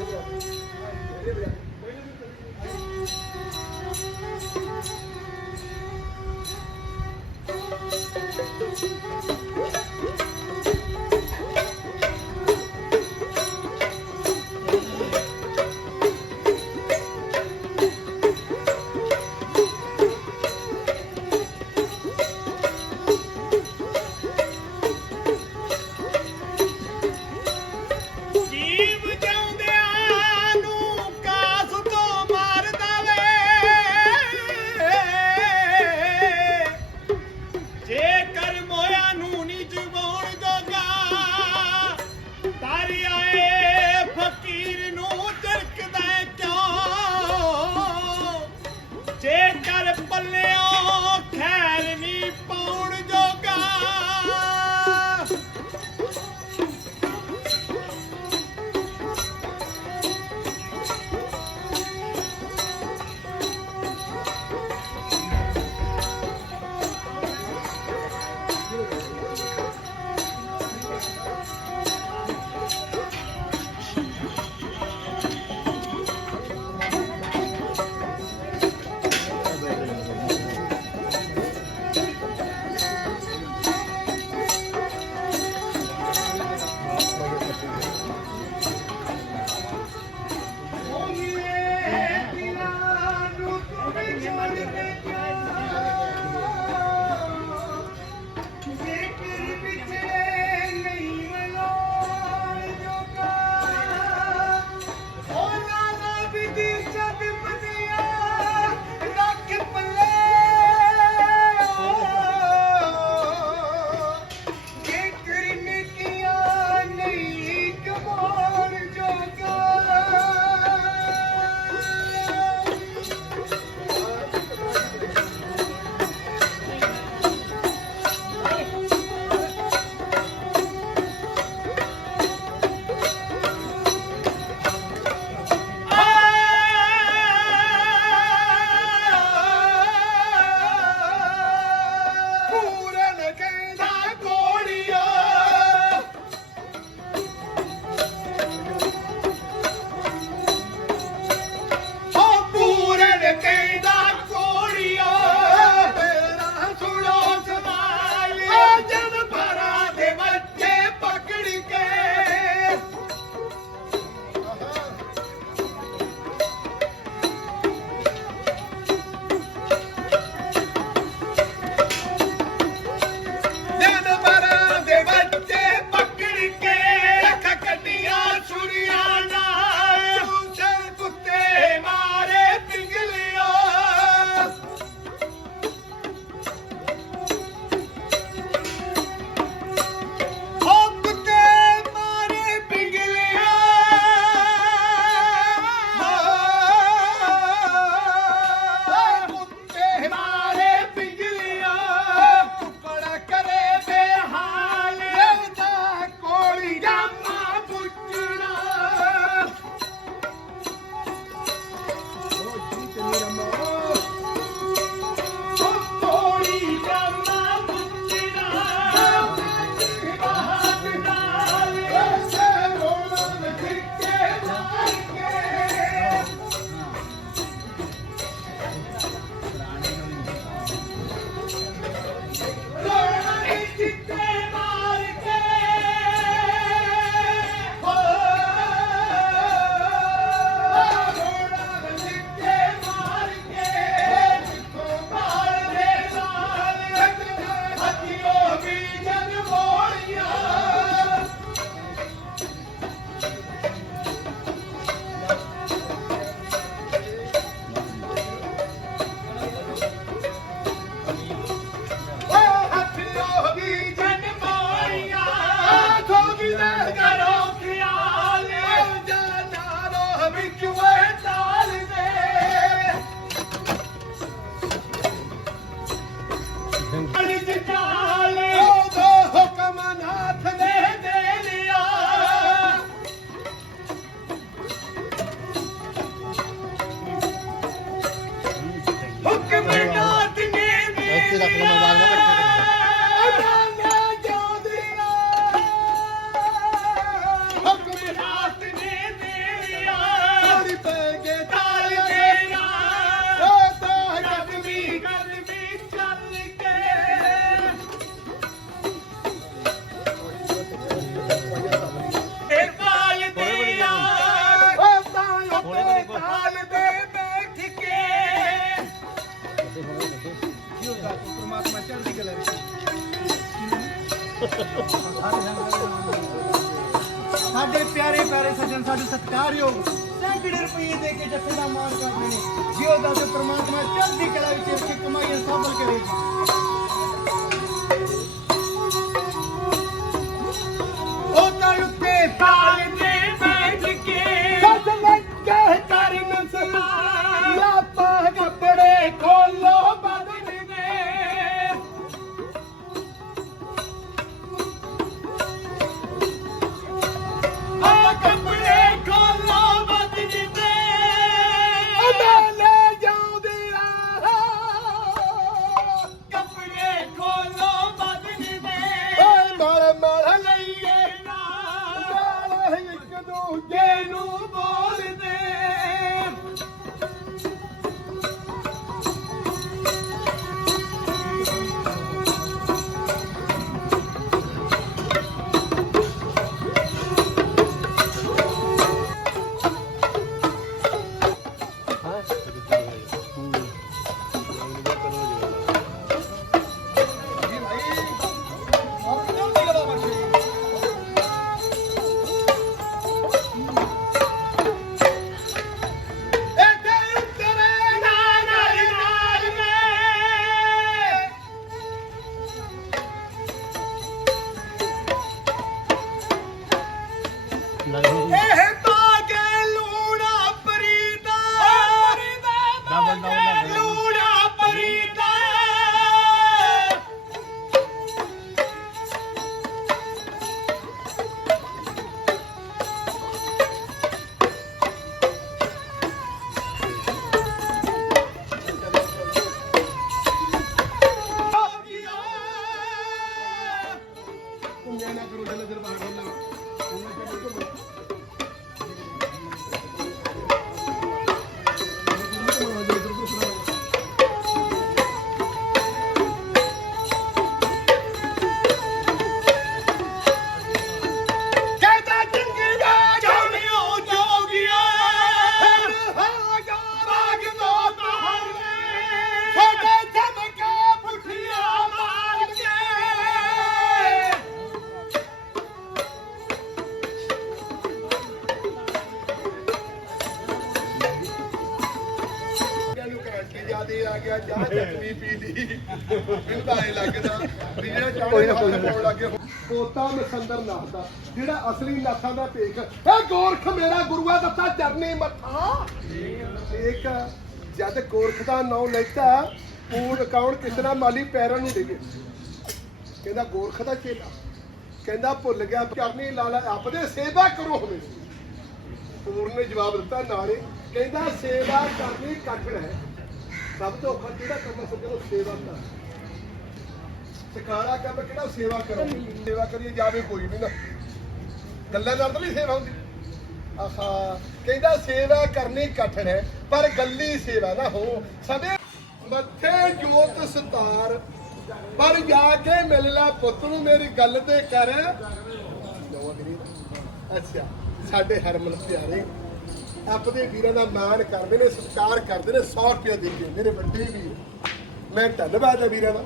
ਜੀਵ ਜਾਉਂਦਿਆਂ 对的朋友们晚上好 ਸਾਡੇ ਪਿਆਰੇ ਪਿਆਰੇ ਸੱਜਣ, ਸਾਡੇ ਸਤਿਕਾਰਯੋਗ ਸੈਂਕੜੇ ਰੁਪਏ ਦੇ ਕੇ ਜੱਥੇ ਦਾ ਮਾਣ ਕਰਦੇ ਨੇ। ਜਿਉ ਦਾ ਤੇ ਪ੍ਰਮਾਤਮਾ ਚੜ੍ਹਦੀ ਕਲਾ ਵਿੱਚ ਰੱਖੇ ਕਮਾਈਆਂ ਸਫਲ ਕਰੇ। ਉਹਨਾਂ ਤੇ ਬਿਲਕੁਲ ਕਹਿੰਦਾ ਜਿਆਦੇ ਆ ਗਿਆ ਚਾਹ ਚਟਨੀ ਪੀ ਲਈ ਮੈਨੂੰ ਤਾਂ ਐ ਲੱਗਦਾ ਵੀ ਜਿਹੜਾ ਚਾਹ ਦੇ ਹੱਥ ਪਾਉਣ ਲੱਗੇ ਪੋਤਾ ਮਸੰਦਰ ਨਾਥ ਜਿਹੜਾ ਅਸਲੀ ਨਾਥਾਂ ਦਾ ਭੇਖ। ਇਹ ਗੋਰਖ ਮੇਰਾ ਗੁਰੂਆ ਦਿੱਤਾ ਚਰਨੀ ਮੱਥਾ। ਇੱਕ ਜਦ ਗੋਰਖ ਦਾ ਨਾਮ ਲੈਤਾ ਪੂਰ ਅਕਾਊਂਟ ਕਿਸਨਾ ਮਾਲੀ ਪੈਰਾਂ ਨੂੰ ਡਿੱਗੇ। ਕਹਿੰਦਾ ਗੋਰਖ ਦਾ ਚੇਲਾ। ਕਹਿੰਦਾ ਭੁੱਲ ਗਿਆ ਚਰਨੀ ਲਾਲਾ ਆਪਦੇ ਸੇਵਾ ਕਰੋ ਨੇ ਜਵਾਬ ਦਿੱਤਾ ਨਾਲੇ ਕਹਿੰਦਾ ਸੇਵਾ ਕਰਨੀ ਕਠਿਨ ਹੈ। ਸਭ ਤੋਂ ਔਖਾ ਕਿਹੜਾ ਕੰਮ ਸੱਜਣੋ ਸੇਵਾ ਕਰ। ਸਿਖਾਣਾ ਕੰਮ ਕਿਹੜਾ? ਸੇਵਾ ਕਰੋ। ਸੇਵਾ ਕਰੀਏ ਜਾਵੇ ਕੋਈ ਵੀ ਨਾ। ਗੱਲਾਂ ਨਾਲ ਤਾਂ ਨਹੀਂ ਸੇਵਾ ਹੁੰਦੀ। ਆਹਾ, ਕਹਿੰਦਾ ਸੇਵਾ ਕਰਨੀ ਕਠਨ ਹੈ, ਪਰ ਗੱਲੀ ਸੇਵਾ ਨਾ ਹੋ। ਸਭੇ ਮੱਥੇ ਜੋਤ ਸਤਾਰ, ਪਰ ਜਾ ਕੇ ਮਿਲ ਲੈ ਪੁੱਤ ਨੂੰ ਮੇਰੀ ਗੱਲ ਤੇ ਕਰ। ਅੱਛਾ, ਸਾਡੇ ਹਰਮਨ ਪਿਆਰੇ ਆਪਦੇ ਵੀਰਾਂ ਦਾ ਮਾਣ ਕਰਦੇ ਨੇ ਸਤਿਕਾਰ ਕਰਦੇ ਨੇ 100 ਰੁਪਏ ਦੇ ਕੇ ਮੇਰੇ ਵੱਡੇ ਵੀਰ। ਮੈਂ ਧੰਨਵਾਦ ਆ ਵੀਰਾਂ ਦਾ।